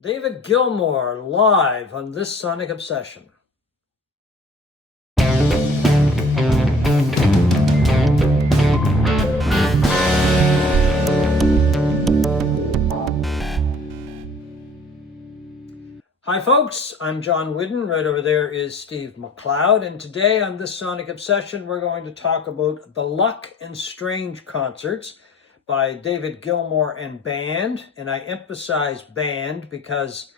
David Gilmour live on this Sonic Obsession. Hi folks, I'm John Whidden. Right over there is Steve McLeod, and today on this Sonic Obsession we're going to talk about the Luck and Strange concerts by David Gilmour and band, and I emphasize band because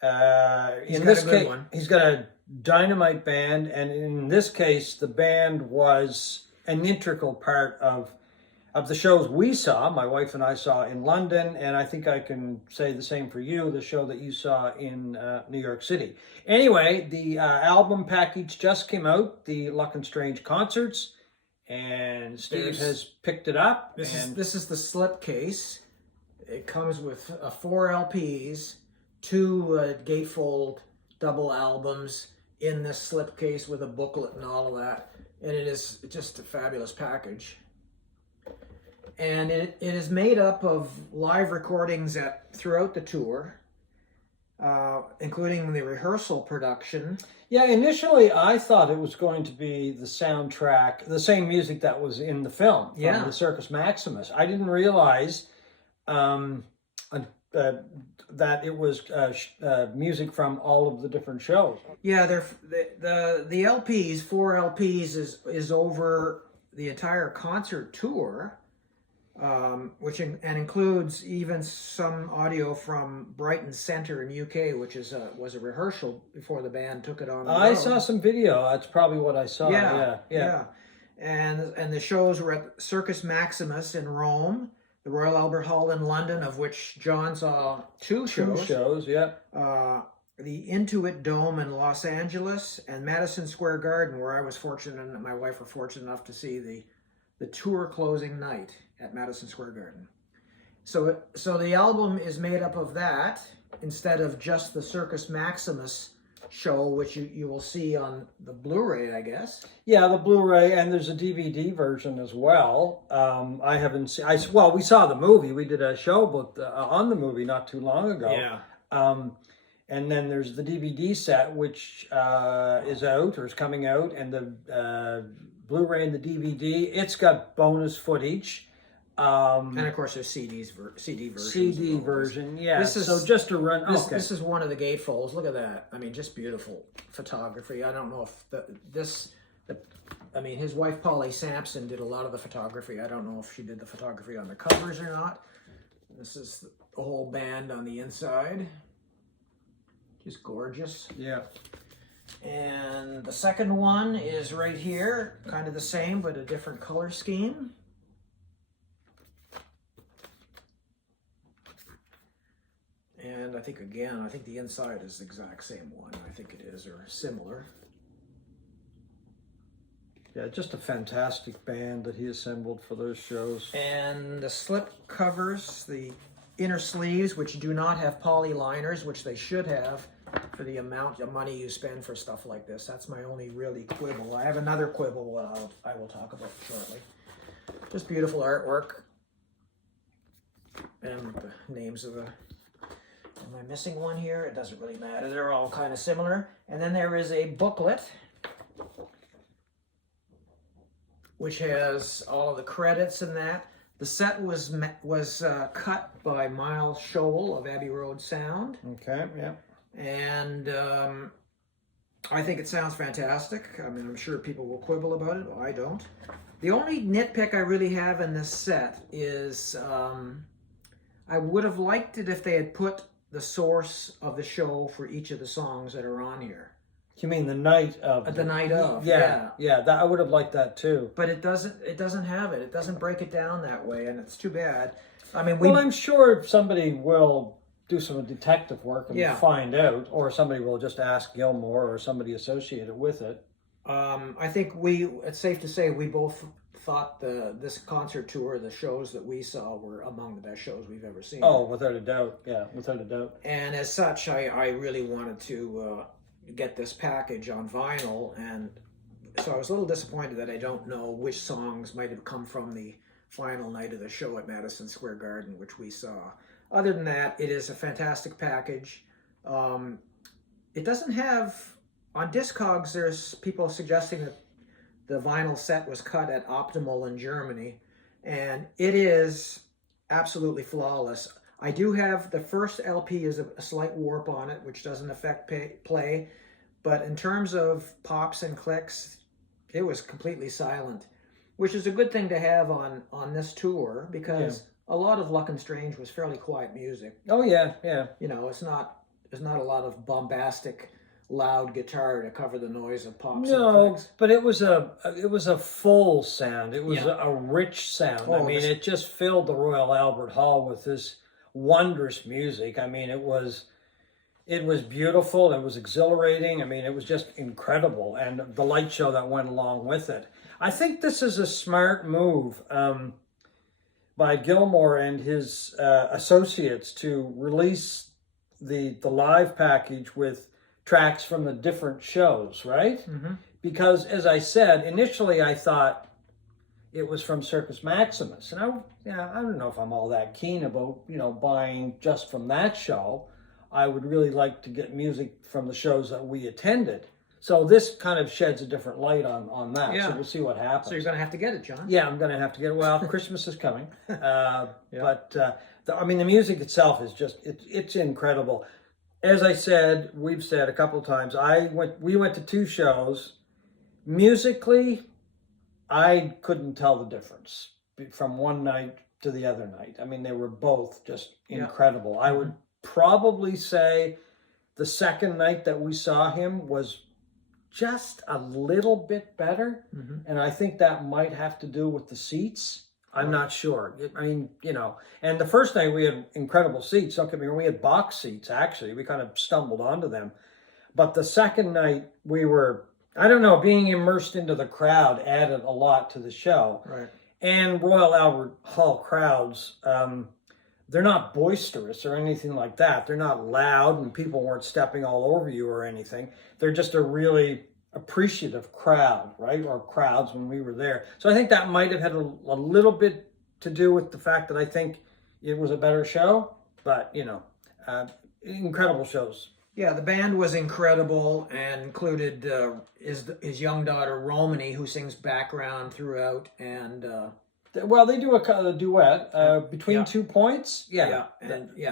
in this case he's got a dynamite band, and in this case the band was an integral part of the shows we saw. My wife and I saw in London, and I think I can say the same for you, the show that you saw in New York City. Anyway, the album package just came out, the Luck and Strange concerts, and Steve has picked it up. This is the slipcase. It comes with 4 LPs, 2 gatefold double albums in this slipcase with a booklet and all of that. And it is just a fabulous package. And it is made up of live recordings throughout the tour, including the rehearsal production. Yeah, initially I thought it was going to be the soundtrack, the same music that was in the film from the Circus Maximus. I didn't realize that it was music from all of the different shows. Yeah, the LPs, 4 LPs is over the entire concert tour. Which includes even some audio from Brighton Centre in UK, which was a rehearsal before the band took it on the road. I saw some video. That's probably what I saw. Yeah. And the shows were at Circus Maximus in Rome, the Royal Albert Hall in London, of which John saw 2 shows. 2 shows, yeah. The Intuit Dome in Los Angeles, and Madison Square Garden, where I was fortunate and my wife were fortunate enough to see the tour closing night at Madison Square Garden. So the album is made up of that instead of just the Circus Maximus show, which you will see on the Blu-ray, I guess. Yeah, the Blu-ray, and there's a DVD version as well. I haven't seen. Well, we saw the movie. We did a show on the movie not too long ago. Yeah. And then there's the DVD set, which is out or is coming out, and the Blu-ray and the DVD. It's got bonus footage. And of course there's CD versions. CD version, yeah. This is, so just to run. This is one of the gatefolds. Look at that. I mean, just beautiful photography. I don't know if his wife Polly Sampson did a lot of the photography. I don't know if she did the photography on the covers or not. This is the whole band on the inside. Just gorgeous. Yeah. And the second one is right here, kind of the same, but a different color scheme. And I think the inside is the exact same one. I think it is, or similar. Yeah, just a fantastic band that he assembled for those shows. And the slip covers, the inner sleeves, which do not have poly liners, which they should have for the amount of money you spend for stuff like this. That's my only really quibble. I have another quibble I will talk about shortly. Just beautiful artwork. And the names of the... Am I missing one here? It doesn't really matter. They're all kind of similar. And then there is a booklet which has all of the credits in that. The set was cut by Miles Scholl of Abbey Road Sound. Okay, yeah. And I think it sounds fantastic. I mean, I'm sure people will quibble about it. I don't. The only nitpick I really have in this set is I would have liked it if they had put the source of the show for each of the songs that are on here. You mean the night of? The night of. Yeah. That I would have liked that too. But it doesn't have it. It doesn't break it down that way, and it's too bad. I mean, well, I'm sure somebody will do some detective work and find out, or somebody will just ask Gilmour or somebody associated with it. I think it's safe to say we both thought this concert tour, the shows that we saw, were among the best shows we've ever seen. Oh, without a doubt. Yeah, without a doubt. And as such, I really wanted to get this package on vinyl, and so I was a little disappointed that I don't know which songs might have come from the final night of the show at Madison Square Garden, which we saw. other than that, it is a fantastic package. It doesn't have, on Discogs, there's people suggesting that the vinyl set was cut at Optimal in Germany, and it is absolutely flawless. I do have, the first LP is a slight warp on it, which doesn't affect play, but in terms of pops and clicks, it was completely silent, which is a good thing to have on this tour, because a lot of Luck and Strange was fairly quiet music. Oh yeah, yeah. You know, there's not a lot of bombastic, loud guitar to cover the noise of pops. No, and clicks. but it was a full sound. It was a rich sound. Oh, I mean, it just filled the Royal Albert Hall with this wondrous music. I mean, it was beautiful. It was exhilarating. I mean, it was just incredible, and the light show that went along with it. I think this is a smart move by Gilmour and his associates to release the live package with tracks from the different shows, right? Mm-hmm. Because, as I said, initially I thought it was from Circus Maximus, and I don't know if I'm all that keen about buying just from that show. I would really like to get music from the shows that we attended. So this kind of sheds a different light on that. Yeah. So we'll see what happens. So you're going to have to get it, John. Yeah, I'm going to have to get it. Well, Christmas is coming. But I mean, the music itself is just, it's incredible. As I said, we've said a couple of times, we went to 2 shows. Musically, I couldn't tell the difference from one night to the other night. I mean, they were both just incredible. I would probably say the second night that we saw him was just a little bit better. Mm-hmm. And I think that might have to do with the seats. I'm not sure. I mean, and the first night we had incredible seats. Don't get me wrong, we had box seats, actually. We kind of stumbled onto them. But the second night we were, I don't know, being immersed into the crowd added a lot to the show. Right. And Royal Albert Hall crowds, they're not boisterous or anything like that. They're not loud and people weren't stepping all over you or anything. They're just a really appreciative crowd, right? Or crowds when we were there. So I think that might have had a little bit to do with the fact that I think it was a better show, but incredible shows. Yeah, the band was incredible and included his young daughter Romany, who sings background throughout, and well, they do a duet between 2 points. Yeah,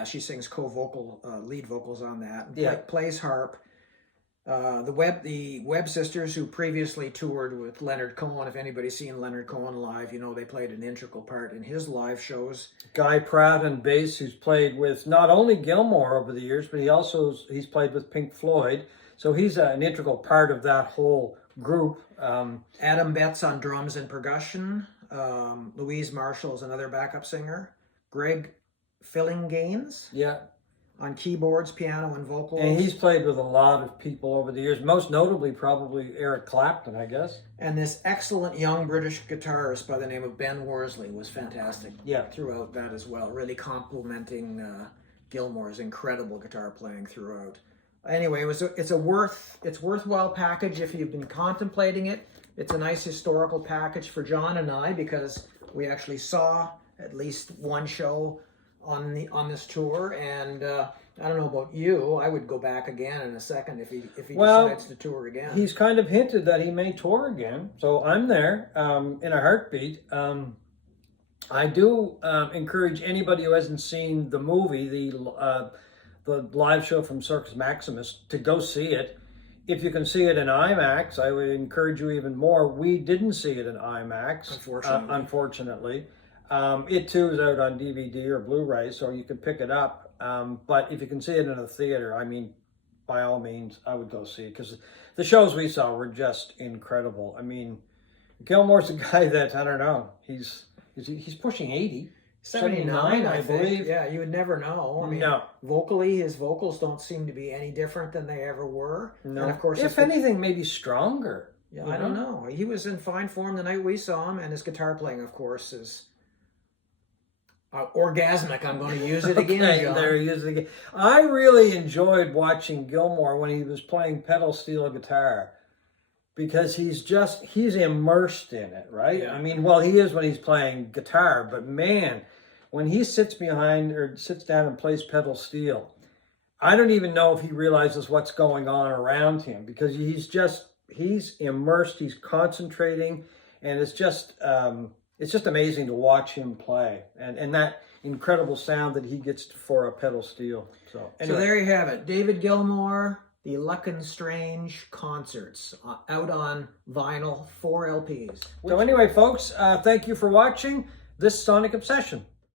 she sings co-vocal, lead vocals on that. And plays harp. The Webb sisters, who previously toured with Leonard Cohen. If anybody's seen Leonard Cohen live, they played an integral part in his live shows. Guy Pratt on bass, who's played with not only Gilmour over the years, but he's played with Pink Floyd. So he's an integral part of that whole group. Adam Betts on drums and percussion. Louise Marshall is another backup singer. Greg Fillinganes. Yeah. On keyboards, piano, and vocals. And he's played with a lot of people over the years, most notably probably Eric Clapton, I guess. And this excellent young British guitarist by the name of Ben Worsley was fantastic throughout that as well, really complimenting Gilmour's incredible guitar playing throughout. Anyway, it's worthwhile package if you've been contemplating it. It's a nice historical package for John and I, because we actually saw at least one show on this tour, and I don't know about you, I would go back again in a second if he decides to tour again. He's kind of hinted that he may tour again, so I'm there in a heartbeat. I do encourage anybody who hasn't seen the movie, the live show from Circus Maximus, to go see it. If you can see it in IMAX, I would encourage you even more. We didn't see it in IMAX, unfortunately. It too is out on DVD or Blu-ray, so you can pick it up. But if you can see it in a theater, I mean, by all means, I would go see it, because the shows we saw were just incredible. I mean, Gilmour's a guy that, I don't know, he's pushing 80. 79, I believe. Yeah, you would never know. I mean, vocally, his vocals don't seem to be any different than they ever were. No. And of course, if anything, maybe stronger. Yeah, I don't know. He was in fine form the night we saw him, and his guitar playing, of course, is orgasmic. I'm going to use it again, John. There he is again. I really enjoyed watching Gilmour when he was playing pedal steel guitar, because he's immersed in it, right? Yeah. I mean, well, he is when he's playing guitar, but man, when he sits behind or sits down and plays pedal steel, I don't even know if he realizes what's going on around him, because he's immersed, he's concentrating, and it's just amazing to watch him play, and that incredible sound that he gets for a pedal steel. So anyway. So there you have it, David Gilmour, the Luck and Strange concerts, out on vinyl, 4 LPs. So anyway, folks, thank you for watching this Sonic Obsession.